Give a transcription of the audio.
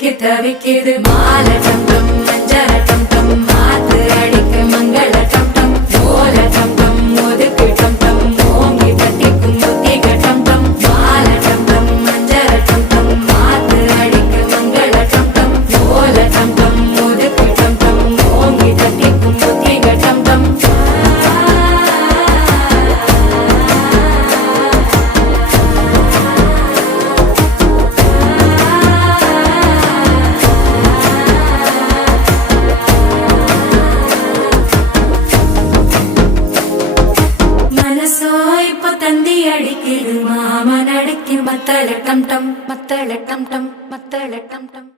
தவிக்கு தவிக்குது மாலை டம் டம் மஞ்சள டம் டம் மாத்து அடிக்கு மங்கள டம் டம் ஓல டம் டம் ஒதுக்கு டம் டம் ஓங்கி தட்டிக்கும் புத்திக டம் டம் மாலை டம் டம் மஞ்சள டம் டம் மாத்து அடிக்கு மங்கள டம் டம் ஓல டம் டம் ஒதுக்கு டம் டம் ஓங்கி தட்டிக்கும் புத்திக டம் டம் தந்தி அடிக்குது மாமன் அடிக்கு மத்தள டம் டம் மத்தள டம் டம் மத்தள டம் டம்